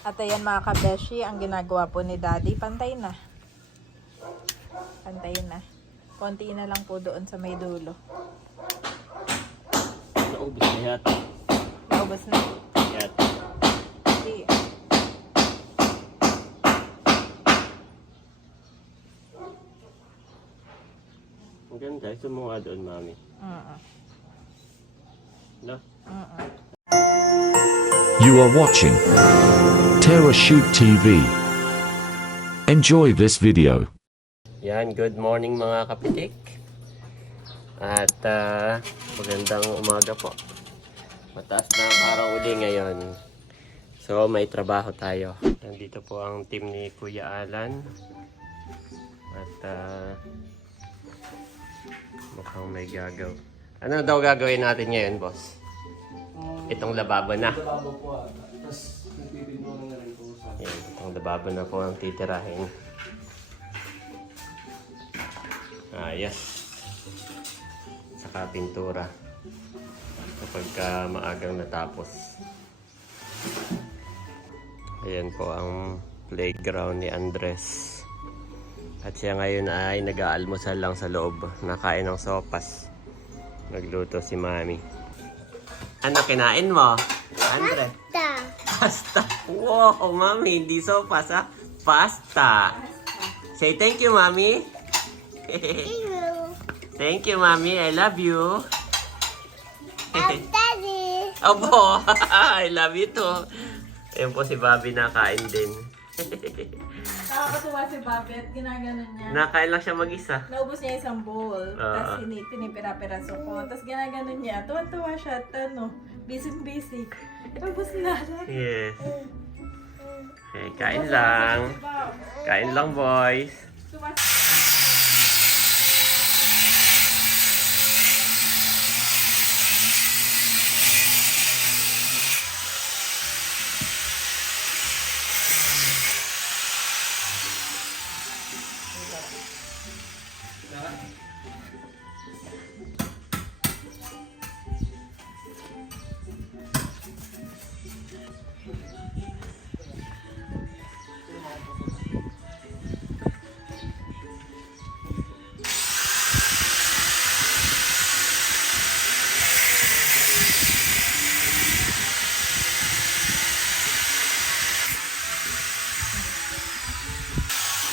At ayan mga kabeshi, ang ginagawa po ni Daddy, pantay na. Pantay na. Konti na lang po doon sa may dulo. Naubos na yata. Naubos na. Yata. Hindi. Ang ganda. Sumuha doon, mami. No? You are watching Terra Shoot TV. Enjoy this video. Yan, good morning mga kapitik. At magandang umaga po. Mataas na ang araw uli ngayon. So may trabaho tayo. Nandito po ang team ni Kuya Alan. At mukhang may gagaw. Ano daw gagawin natin ngayon, boss? Itong lababo na. Lababo po tapos nagpipinturan na rin po sa... Yan, itong lababo na po ang titirahin. Yes. Saka pintura. Kapag maagang natapos. Ayan po ang playground ni Andres. At siya ngayon ay nag-aalmusal lang sa loob. Nakain ng sopas. Nagluto si Mami. Ano kinain mo? Andre? Pasta. Pasta. Wow, Mami, hindi sopas ha. Pasta. Say thank you, Mami. Thank you, Mami. I love you. Daddy. Opo, I love you too. Ayan po si Bobby nakain din. Nakakatuwa si Bobby at ginaganon niya. Nakain lang siya mag-isa. Naubos niya isang bowl. Tapos pinipira-piraso ko. Tapos ginaganon niya. Tuwan-tuwa siya at busy-busy. Ubus na lang. Yes. Okay, kain lang. Kain lang, boys.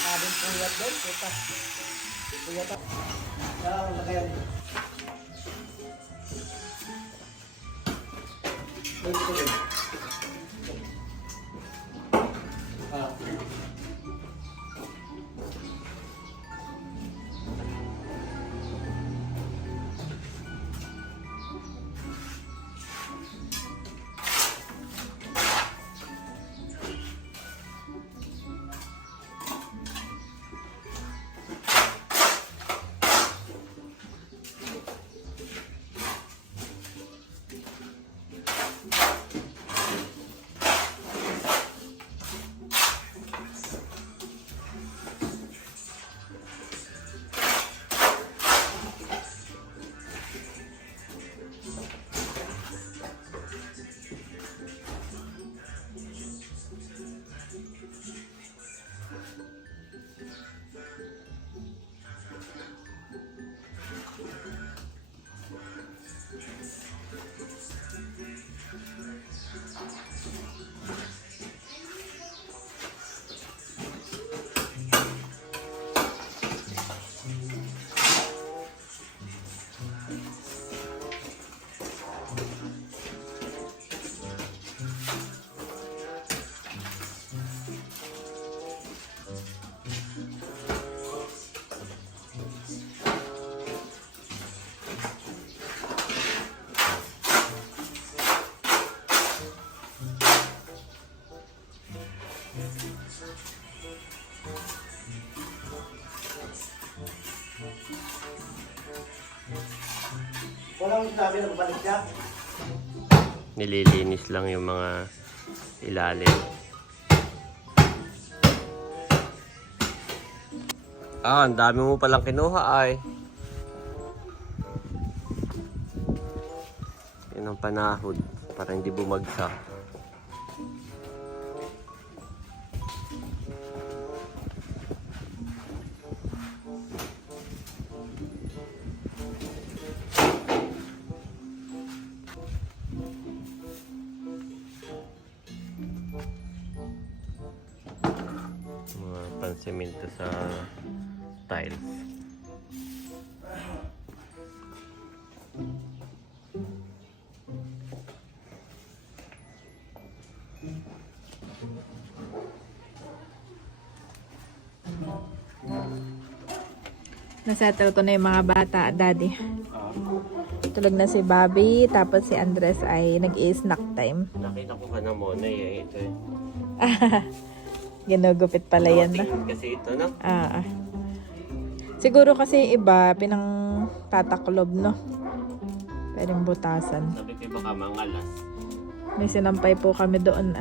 Abing puyat doon, puta. Puyat ako. Kaya lagayan. Ito din. Walang sabi na babalik siya. Nililinis lang yung mga ilalim. Ang dami mo palang kinuha ay. Yan ang panahod para hindi bumagsak. semento sa tiles. Nasettle ko na yung mga bata, Daddy. Tulog na si Bobby, tapos si Andres ay nag-i-snack time. Nakita ko ka na muna ito eh. Ginugupit pala yan na. Tingin kasi ito, no? Siguro kasi iba, pinang tataklob, no? Pwedeng butasan. Sabi ko baka mangalas. May sinampay po kami doon,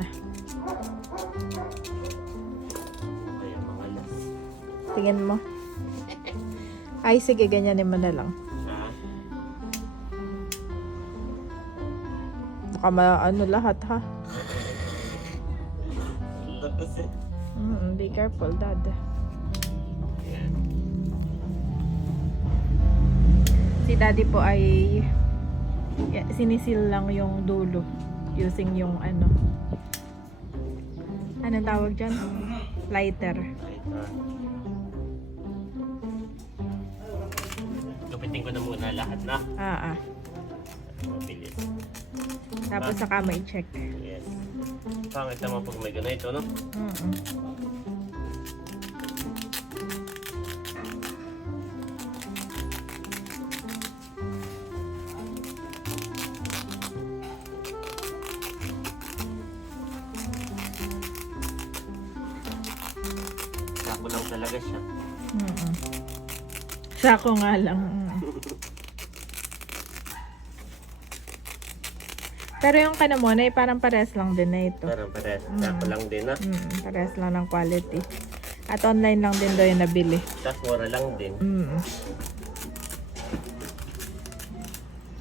Kaya mangalas. Tingin mo. Ay, sige, ganyanin mo na lang. Ha? Baka lahat, ha? Tapos eh. Be careful, Dad. Ayan. Si Daddy po ay sinisil lang yung dulo using yung anong tawag dyan? Lighter. Gupitin ko na muna lahat na. Mabilis. Tapos saka may check. Yes. Pangit naman pag may ganito, no? Sako lang talaga siya. Sako nga lang. Pero yung kanamon ay parang pares lang din na ito. Parang pares. Sako lang din, na. Pares lang ng quality. At online lang din daw yung nabili. Tapos mura lang din.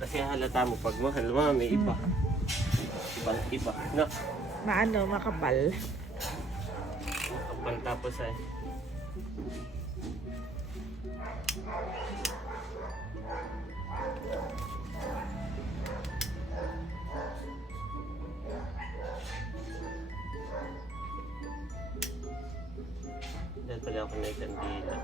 Kasi halata mo pag mahal mo, may iba. Ibang iba, no? Makapal. Kapal tapos ay. Dahil pala ako na ikandila.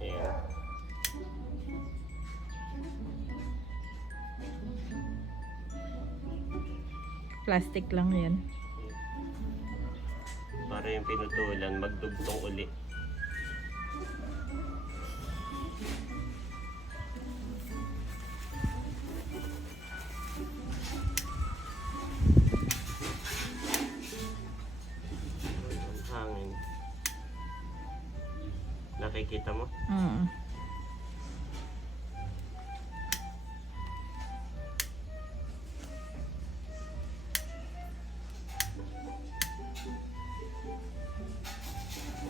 Ayan. Plastic lang yan. Para yung pinutulan, magdugtong uli. Hangin. Nakikita mo?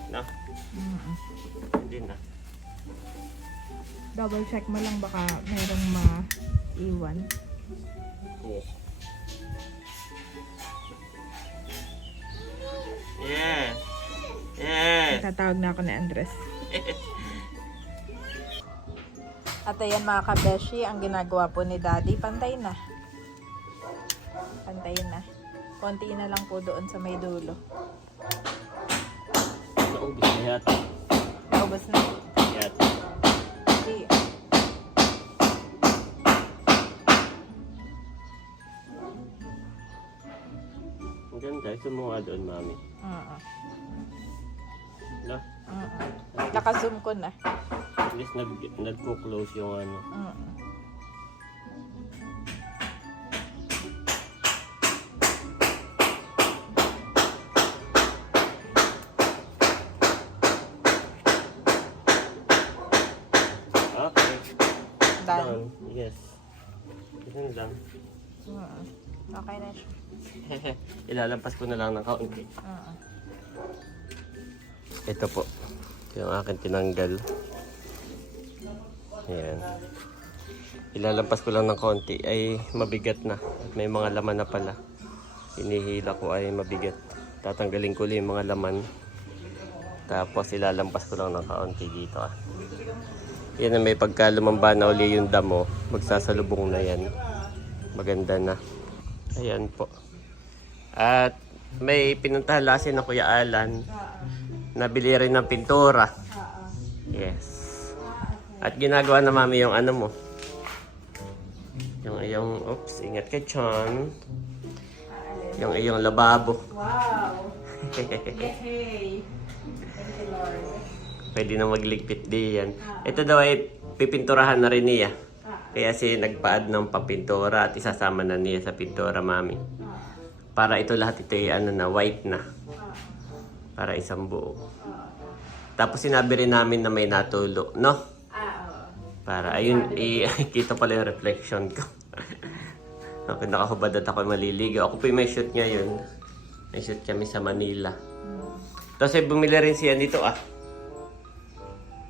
No? Hindi na. Double check mo lang baka mayroong maiwan. Cool. Yeah. Yeah. Tatawag na ako ni Andres. At ayan mga kabeshi, ang ginagawa po ni Daddy, pantay na. Pantayin na. Konti na lang po doon sa may dulo. Naubos na yata. Naubos na. Yata. Hindi. Ang ganda. Sumuha doon, mami. No? Naka-zoom ko na. At least nagko-close yung ano. Okay. Done. Done. Yes. Ganun lang. Okay na siya. Ilalampas ko na lang ng kaunti. Ito po. Yung akin tinanggal. Ayan. Ilalampas ko lang ng kaunti ay mabigat na. At may mga laman na pala. Hinihila ko ay mabigat. Tatanggalin ko lang yung mga laman. Tapos ilalampas ko lang ng kaunti dito. Yan na, may pagka lumamba na uli yung damo, magsasalubong na yan. Maganda na. Ayan po. At may pinuntahan lasin na Kuya Alan. Nabili rin ng pintura. Yes. At ginagawa na mami yung ano mo. Yung iyong, oops, ingat ka Chan. Yung iyong lababo. Wow! Yay! Thank you, Lord. Pwede na magligpit din yan. Ito daw ay pipinturahan na rin niya. Kaya si nagpaad ng papintura at isasama na niya sa pintura, mami. Para ito lahat ito ay ano na, white na. Para isang buo. Tapos sinabi rin namin na may natulo, no? Para ayun, kita pala yung reflection ko. Nakahubad at ako maliligaw. Ako po may shoot ngayon. May shoot kami sa Manila. Tapos ay bumili rin siya dito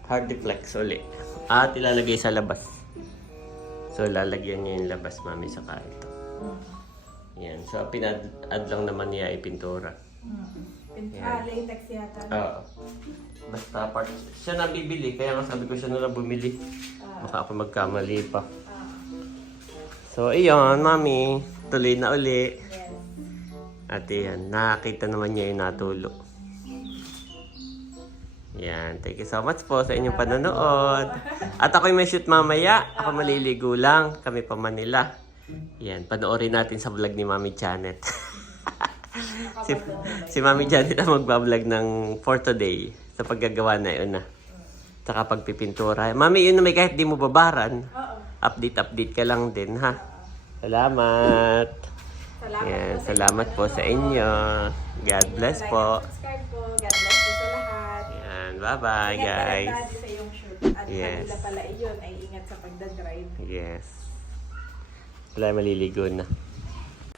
hard deflex uli. At ilalagay sa labas. So lalagyan niya yung labas, mami, saka ito. Yan. So pinad-add lang naman niya ay pintura. Latex yata. Oo. Basta part. Siya na bibili. Kaya nga sabi ko siya na lang bumili. Baka ako magkamali pa. So iyon, mami. Tuloy na uli. At yan. Nakakita naman niya yung natulo. Yan. Thank you so much po sa inyong panonood. At ako'y may shoot mamaya. Ako maliligo lang. Kami pa Manila. Yan. Panoorin natin sa vlog ni Mami Janet. si Mami Janet ang magbablog ng for today. Sa paggagawa na yun na. Saka pagpipintura. Mami, yun na may kahit di mo babaran. Update ka lang din, ha? Salamat. Yan. Salamat po sa inyo. God bless po. Subscribe po. God bless po sa lahat. Yan. Bye-bye, guys. Ingat sa iyong shoot. At Yes. kanila pala iyon ay ingat sa pagdadrive. Yes. Wala, maliligo na.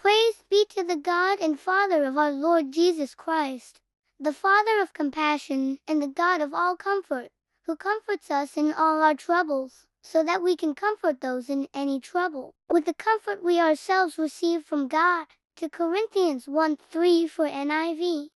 Praise be to the God and Father of our Lord Jesus Christ, the Father of compassion and the God of all comfort, who comforts us in all our troubles, so that we can comfort those in any trouble, with the comfort we ourselves receive from God. To Corinthians 1:3 for NIV.